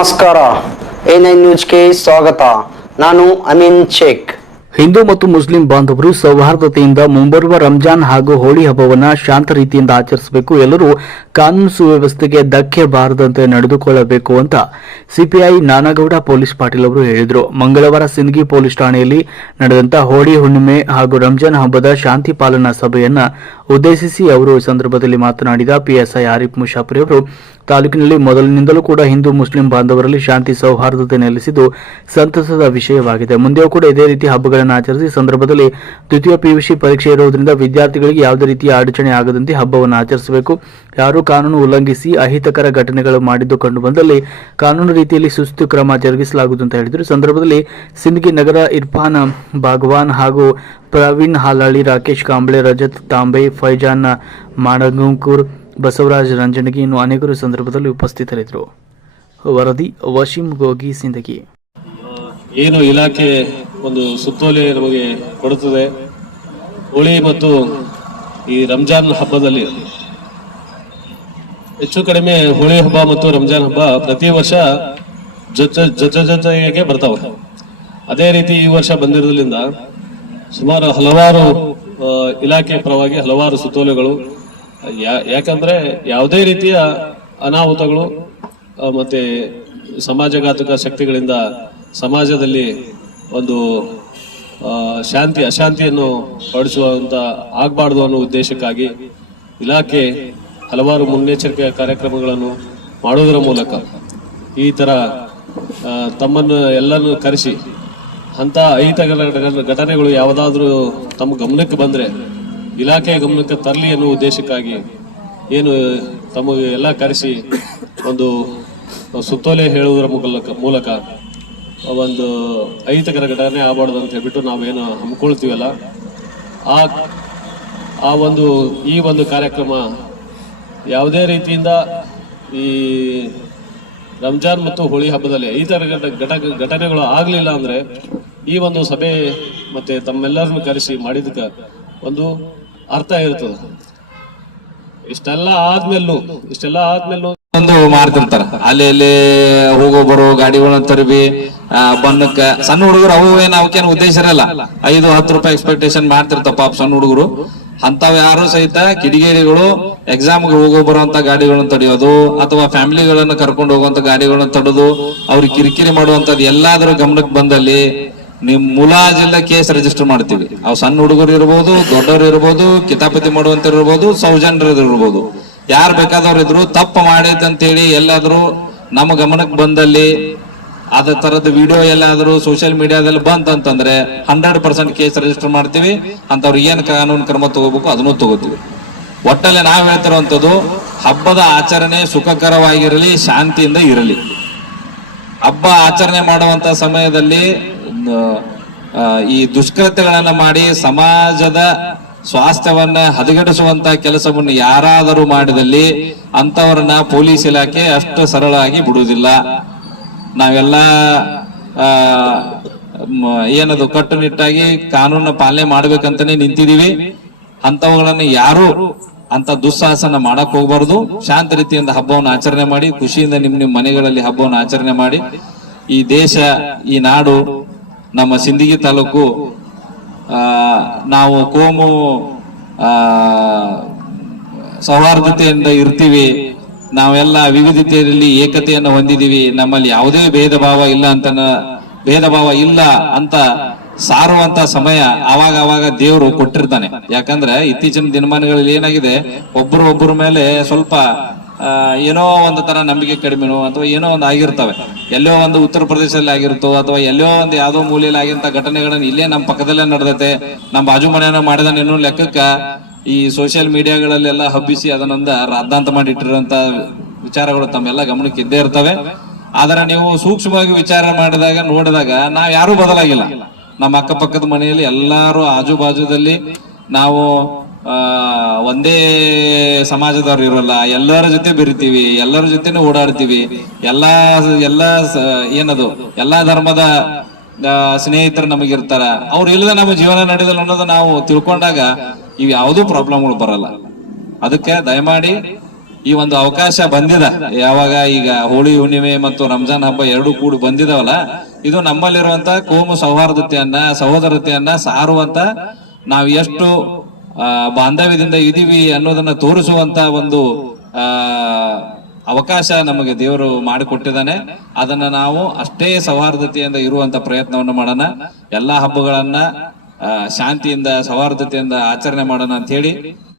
ನಮಸ್ಕಾರ. A nine ನ್ಯೂಸ್ಗೆ ಸ್ವಾಗತ. ನಾನು ಅಮೀನ್ ಶೇಖ್. ಹಿಂದೂ ಮತ್ತು ಮುಸ್ಲಿಂ ಬಾಂಧವರು ಸೌಹಾರ್ದತೆಯಿಂದ ಮುಂಬರುವ ರಂಜಾನ್ ಹಾಗೂ ಹೋಳಿ ಹಬ್ಬವನ್ನ ಶಾಂತ ರೀತಿಯಿಂದ ಆಚರಿಸಬೇಕು. ಎಲ್ಲರೂ ಕಾನೂನು ಸುವ್ಯವಸ್ಥೆಗೆ ಧಕ್ಕೆ ಬಾರದಂತೆ ನಡೆದುಕೊಳ್ಳಬೇಕು ಅಂತ ಸಿಪಿಐ ನಾನಗೌಡ ಪೊಲೀಸ್ ಪಾಟೀಲ್ ಅವರು ಹೇಳಿದರು. ಮಂಗಳವಾರ ಸಿಂದಗಿ ಪೊಲೀಸ್ ಠಾಣೆಯಲ್ಲಿ ನಡೆದಂತ ಹೋಳಿ ಹುಣ್ಣಿಮೆ ಹಾಗೂ ರಂಜಾನ್ ಹಬ್ಬದ ಶಾಂತಿ ಪಾಲನಾ ಸಭೆಯನ್ನ ಉದ್ದೇಶಿಸಿ ಅವರು ಈ ಸಂದರ್ಭದಲ್ಲಿ ಮಾತನಾಡಿದ ಪಿಎಸ್ಐ ಆರಿಫ್ ಮುಷಾಫರಿ ಅವರು, ತಾಲೂಕಿನಲ್ಲಿ ಮೊದಲಿನಿಂದಲೂ ಕೂಡ ಹಿಂದೂ ಮುಸ್ಲಿಂ ಬಾಂಧವರಲ್ಲಿ ಶಾಂತಿ ಸೌಹಾರ್ದತೆ ನೆಲೆಸಿದ್ದು ಸಂತಸದ ವಿಷಯವಾಗಿದೆ. ಮುಂದೆಯೂ ಕೂಡ ಇದೇ ರೀತಿ ಹಬ್ಬಗಳನ್ನು ಆಚರಿಸಿ ಸಂದರ್ಭದಲ್ಲಿ ದ್ವಿತೀಯ ಪಿಯುಸಿ ಪರೀಕ್ಷೆ ಇರುವುದರಿಂದ ವಿದ್ಯಾರ್ಥಿಗಳಿಗೆ ಯಾವುದೇ ರೀತಿಯ ಅಡಚಣೆ ಆಗದಂತೆ ಹಬ್ಬವನ್ನು ಆಚರಿಸಬೇಕು. ಯಾರು ಕಾನೂನು ಉಲ್ಲಂಘಿಸಿ ಅಹಿತಕರ ಘಟನೆಗಳು ಮಾಡಿದ್ದು ಕಂಡು ಬಂದಲ್ಲಿ ಕಾನೂನು ರೀತಿಯಲ್ಲಿ ಸುಸ್ತು ಕ್ರಮ ಜರುಗಿಸಲಾಗುವುದು ಅಂತ ಹೇಳಿದರು. ಸಂದರ್ಭದಲ್ಲಿ ಸಿಂದಗಿ ನಗರ ಇರ್ಫಾನ್ ಭಾಗವಾನ್ ಹಾಗೂ ಪ್ರವೀಣ್ ಹಾಲಾಳಿ, ರಾಕೇಶ್ ಕಾಂಬ್ಳೆ, ರಜತ್ ತಾಂಬೆ, ಫೈಜಾನ್ ಮಾಡಗುಂಕೂರ್ ಬಸವರಾಜ್ ರಂಜನಗಿ ಇನ್ನು ಅನೇಕರು ಸಂದರ್ಭದಲ್ಲಿ ಉಪಸ್ಥಿತರಿದ್ದರು. ವರದಿ, ವಶೀಂ ಗೋಗಿ, ಸಿಂದಗಿ. ಏನು ಇಲಾಖೆ ಒಂದು ಸುತ್ತೋಲೆ ನಮಗೆ ಕೊಡುತ್ತದೆ. ಹೋಳಿ ಮತ್ತು ಈ ರಂಜಾನ್ ಹಬ್ಬದಲ್ಲಿ ಹೆಚ್ಚು ಕಡಿಮೆ ಹೋಳಿ ಹಬ್ಬ ಮತ್ತು ರಂಜಾನ್ ಹಬ್ಬ ಪ್ರತಿ ವರ್ಷ ಜೊತೆ ಜೊತೆ ಜೊತೆಗೆ ಬರ್ತಾವೆ. ಅದೇ ರೀತಿ ಈ ವರ್ಷ ಬಂದಿರೋದ್ರಿಂದ ಸುಮಾರು ಹಲವಾರು ಇಲಾಖೆ ಪರವಾಗಿ ಹಲವಾರು ಸುತ್ತೋಲೆಗಳು. ಯಾಕಂದ್ರೆ ಯಾವುದೇ ರೀತಿಯ ಅನಾಹುತಗಳು ಮತ್ತೆ ಸಮಾಜಘಾತಕ ಶಕ್ತಿಗಳಿಂದ ಸಮಾಜದಲ್ಲಿ ಒಂದು ಶಾಂತಿ, ಅಶಾಂತಿಯನ್ನು ಪಡಿಸುವಂತ ಆಗ್ಬಾರ್ದು ಅನ್ನೋ ಉದ್ದೇಶಕ್ಕಾಗಿ ಇಲಾಖೆ ಹಲವಾರು ಮುನ್ನೆಚ್ಚರಿಕೆಯ ಕಾರ್ಯಕ್ರಮಗಳನ್ನು ಮಾಡುವುದರ ಮೂಲಕ ಈ ತರ ತಮ್ಮನ್ನು ಎಲ್ಲನ್ನು ಕರೆಸಿ ಅಂತ ಅಹಿತಕರ ಘಟ- ಘಟನೆಗಳು ಯಾವುದಾದ್ರೂ ತಮ್ಮ ಗಮನಕ್ಕೆ ಬಂದ್ರೆ ಇಲಾಖೆಯ ಗಮನಕ್ಕೆ ತರಲಿ ಅನ್ನುವ ಉದ್ದೇಶಕ್ಕಾಗಿ ಏನು ತಮಗೆ ಎಲ್ಲ ಕರೆಸಿ ಒಂದು ಸುತ್ತೋಲೆ ಹೇಳುವುದರ ಮೂಲಕ ಮೂಲಕ ಒಂದು ಅಹಿತಕರ ಘಟನೆ ಆಗಬಾರ್ದು ಅಂತ ಹೇಳ್ಬಿಟ್ಟು ನಾವೇನು ಹಮ್ಮಿಕೊಳ್ತೀವಲ್ಲ? ಆ ಆ ಒಂದು ಈ ಒಂದು ಕಾರ್ಯಕ್ರಮ ಯಾವುದೇ ರೀತಿಯಿಂದ ಈ ರಂಜಾನ್ ಮತ್ತು ಹೋಳಿ ಹಬ್ಬದಲ್ಲಿ ಈ ಘಟ ಘಟ- ಘಟನೆಗಳು ಆಗಲಿಲ್ಲ ಅಂದ್ರೆ ಈ ಒಂದು ಸಭೆ ಮತ್ತೆ ತಮ್ಮೆಲ್ಲರನ್ನು ಕರೆಸಿ ಮಾಡಿದಕ್ಕ ಒಂದು ಅರ್ಥ ಇರ್ತದೆ. ಇಷ್ಟೆಲ್ಲ ಆದ್ಮೇಲೂ ಇಷ್ಟೆಲ್ಲ ಆದ್ಮೇಲೂ ಒಂದು ಮಾಡ್ತಿರ್ತಾರ ಅಲ್ಲಿ ಇಲ್ಲಿ ಹೋಗೋ ಬರೋ ಗಾಡಿಗಳನ್ನ ತರಬಿ ಬನ್ನಕ್ಕ ಸಣ್ಣ ಹುಡುಗರು ಅವು ಏನ್ ಅವಕ್ಕೇನು ಉದ್ದೇಶ ಇರಲ್ಲ. ಐದು, ಹತ್ತು ರೂಪಾಯಿ ಎಕ್ಸ್ಪೆಕ್ಟೇಷನ್ ಮಾಡ್ತಿರ್ತಾವ ಪಾಪ ಸಣ್ಣ ಹುಡುಗರು. ಅಂತಾವ್ ಯಾರು ಸಹಿತ ಕಿಡಿಗೇಡಿಗಳು ಎಕ್ಸಾಮ್ ಹೋಗೋ ಬರುವಂತ ಗಾಡಿಗಳನ್ನ ತಡೆಯೋದು, ಅಥವಾ ಫ್ಯಾಮಿಲಿಗಳನ್ನ ಕರ್ಕೊಂಡು ಹೋಗುವಂತ ಗಾಡಿಗಳನ್ನ ತಡೆದು ಅವ್ರಿಗೆ ಕಿರಿಕಿರಿ ಮಾಡುವಂತದ್ದು ಎಲ್ಲಾದ್ರೂ ಗಮನಕ್ಕೆ ಬಂದಲ್ಲಿ ನಿಮ್ ಮುಲಾಜಿಲ್ಲ ಕೇಸ್ ರಿಜಿಸ್ಟರ್ ಮಾಡ್ತೀವಿ. ಅವ್ ಸಣ್ಣ ಹುಡುಗರು ಇರ್ಬೋದು, ದೊಡ್ಡವರು ಇರ್ಬೋದು, ಕಿತಾಪತಿ ಮಾಡುವಂತ ಇರ್ಬೋದು, ಸೌಜನ್ಯರು ಇರ್ಬೋದು. ಯಾರು ಬೇಕಾದವ್ರು ಇದ್ರು ತಪ್ಪು ಮಾಡೈತೆ ಅಂತೇಳಿ ಎಲ್ಲಾದ್ರೂ ನಮ್ಮ ಗಮನಕ್ಕೆ ಬಂದಲ್ಲಿ ಅದ ತರದ ವಿಡಿಯೋ ಎಲ್ಲಾದ್ರೂ ಸೋಷಿಯಲ್ ಮೀಡಿಯಾದಲ್ಲಿ ಬಂತಂತಂದ್ರೆ ಹಂಡ್ರೆಡ್ ಪರ್ಸೆಂಟ್ ಕೇಸ್ ರಿಜಿಸ್ಟರ್ ಮಾಡ್ತೀವಿ. ಅಂತವ್ರು ಏನ್ ಕಾನೂನು ಕ್ರಮ ತಗೋಬೇಕು ಅದನ್ನು ತಗೋತೀವಿ. ಒಟ್ಟಲ್ಲಿ ನಾವ್ ಹೇಳ್ತಿರುವಂತದ್ದು ಹಬ್ಬದ ಆಚರಣೆ ಸುಖಕರವಾಗಿರಲಿ, ಶಾಂತಿಯಿಂದ ಇರಲಿ. ಹಬ್ಬ ಆಚರಣೆ ಮಾಡುವಂತ ಸಮಯದಲ್ಲಿ ಈ ದುಷ್ಕೃತ್ಯಗಳನ್ನು ಮಾಡಿ ಸಮಾಜದ ಸ್ವಾಸ್ಥ್ಯವನ್ನ ಹದಗೆಡಿಸುವಂತ ಕೆಲಸವನ್ನು ಯಾರಾದರೂ ಮಾಡಿದಲ್ಲಿ ಅಂತವರನ್ನ ಪೊಲೀಸ್ ಇಲಾಖೆ ಅಷ್ಟು ಸರಳಾಗಿ ಬಿಡುವುದಿಲ್ಲ. ನಾವೆಲ್ಲ ಏನದು ಕಟ್ಟುನಿಟ್ಟಾಗಿ ಕಾನೂನ ಪಾಲನೆ ಮಾಡ್ಬೇಕಂತಾನೆ ನಿಂತಿದೀವಿ ಅಂತವುಗಳನ್ನ ಯಾರು ಅಂತ ದುಸ್ಸಾಹಸನ ಮಾಡಕ್ ಹೋಗ್ಬಾರ್ದು. ಶಾಂತ ರೀತಿಯಿಂದ ಹಬ್ಬವನ್ನು ಆಚರಣೆ ಮಾಡಿ, ಖುಷಿಯಿಂದ ನಿಮ್ ನಿಮ್ ಮನೆಗಳಲ್ಲಿ ಹಬ್ಬವನ್ನು ಆಚರಣೆ ಮಾಡಿ, ಈ ದೇಶ, ಈ ನಾಡು ನಮ್ಮ ಸಿಂದಗಿ ತಾಲೂಕು ನಾವು ಕೋಮು ಸೌಹಾರ್ದತೆಯಿಂದ ಇರ್ತೀವಿ. ನಾವೆಲ್ಲ ವಿವಿಧತೆಯಲ್ಲಿ ಏಕತೆಯನ್ನು ಹೊಂದಿದ್ದೀವಿ. ನಮ್ಮಲ್ಲಿ ಯಾವುದೇ ಭೇದ ಭಾವ ಇಲ್ಲ ಅಂತ ಭೇದ ಭಾವ ಇಲ್ಲ ಅಂತ ಸಾರುವಂತ ಸಮಯ ಅವಾಗ ಅವಾಗ ದೇವರು ಕೊಟ್ಟಿರ್ತಾನೆ. ಯಾಕಂದ್ರೆ ಇತ್ತೀಚಿನ ದಿನಮಾನಗಳಲ್ಲಿ ಏನಾಗಿದೆ ಒಬ್ಬರು ಒಬ್ಬರ ಮೇಲೆ ಸ್ವಲ್ಪ ಏನೋ ಒಂದು ತರ ನಂಬಿಕೆ ಕಡಿಮೆನೋ ಅಥವಾ ಏನೋ ಒಂದು ಆಗಿರ್ತವೆ. ಎಲ್ಲೋ ಒಂದು ಉತ್ತರ ಪ್ರದೇಶದಲ್ಲಿ ಆಗಿರುತ್ತೋ ಅಥವಾ ಎಲ್ಲೋ ಒಂದು ಯಾವ್ದೋ ಮೂಲೆಯಲ್ಲಿ ಆಗಿಂತ ಘಟನೆಗಳನ್ನ ಇಲ್ಲೇ ನಮ್ಮ ಪಕ್ಕದಲ್ಲೇ ನಡೆದೈತೆ. ನಮ್ಮ ಬಾಜು ಮನೆಯನ್ನ ಮಾಡಿದಾನೇನೋ ಲೆಕ್ಕಕ್ಕ ಈ ಸೋಷಿಯಲ್ ಮೀಡಿಯಾಗಳಲ್ಲೆಲ್ಲ ಹಬ್ಬಿಸಿ ಅದನ್ನೊಂದ ರಾದ್ದಾಂತ ಮಾಡಿಟ್ಟಿರುವಂತ ವಿಚಾರಗಳು ತಮ್ಮೆಲ್ಲ ಗಮನಕ್ಕೆ ಇದ್ದೇ ಇರ್ತವೆ. ಆದರೆ ನೀವು ಸೂಕ್ಷ್ಮವಾಗಿ ವಿಚಾರ ಮಾಡಿದಾಗ, ನೋಡಿದಾಗ ನಾವು ಯಾರೂ ಬದಲಾಗಿಲ್ಲ. ನಮ್ಮ ಅಕ್ಕಪಕ್ಕದ ಮನೆಯಲ್ಲಿ ಎಲ್ಲಾರು ಆಜು ಬಾಜುದಲ್ಲಿ ನಾವು ಒಂದೇ ಸಮಾಜದವ್ರು ಇರೋಲ್ಲ, ಎಲ್ಲರ ಜೊತೆ ಬೆರಿತೀವಿ, ಎಲ್ಲರ ಜೊತೆನೂ ಓಡಾಡ್ತೀವಿ. ಎಲ್ಲಾ ಎಲ್ಲಾ ಏನದು, ಎಲ್ಲಾ ಧರ್ಮದ ಸ್ನೇಹಿತರ ನಮಗಿರ್ತಾರ. ಅವ್ರು ಇಲ್ಲದ ನಮ್ಮ ಜೀವನ ನಡೆದಲ್ಲ ಅನ್ನೋದು ನಾವು ತಿಳ್ಕೊಂಡಾಗ ಇವ್ ಯಾವುದೂ ಪ್ರಾಬ್ಲಮ್ಗಳು ಬರಲ್ಲ. ಅದಕ್ಕೆ ದಯಮಾಡಿ ಈ ಒಂದು ಅವಕಾಶ ಬಂದಿದ. ಯಾವಾಗ ಈಗ ಹೋಳಿ, ಹುಣ್ಣಿಮೆ ಮತ್ತು ರಂಜಾನ್ ಹಬ್ಬ ಎರಡು ಕೂಡ ಬಂದಿದಾವಲ್ಲ, ಇದು ನಮ್ಮಲ್ಲಿರುವಂತ ಕೋಮು ಸೌಹಾರ್ದತೆಯನ್ನ, ಸಹೋದರತೆಯನ್ನ ಸಾರುವಂತ ನಾವು ಎಷ್ಟು ಬಾಂಧವ್ಯದಿಂದ ಇದೀವಿ ಅನ್ನೋದನ್ನ ತೋರಿಸುವಂತ ಒಂದು ಅವಕಾಶ ನಮಗೆ ದೇವರು ಮಾಡಿಕೊಟ್ಟಿದ್ದಾನೆ. ಅದನ್ನ ನಾವು ಅಷ್ಟೇ ಸೌಹಾರ್ದತೆಯಿಂದ ಇರುವಂತ ಪ್ರಯತ್ನವನ್ನು ಮಾಡೋಣ. ಎಲ್ಲಾ ಹಬ್ಬಗಳನ್ನ ಶಾಂತಿಯಿಂದ, ಸೌಹಾರ್ದತೆಯಿಂದ ಆಚರಣೆ ಮಾಡೋಣ ಅಂತ ಹೇಳಿ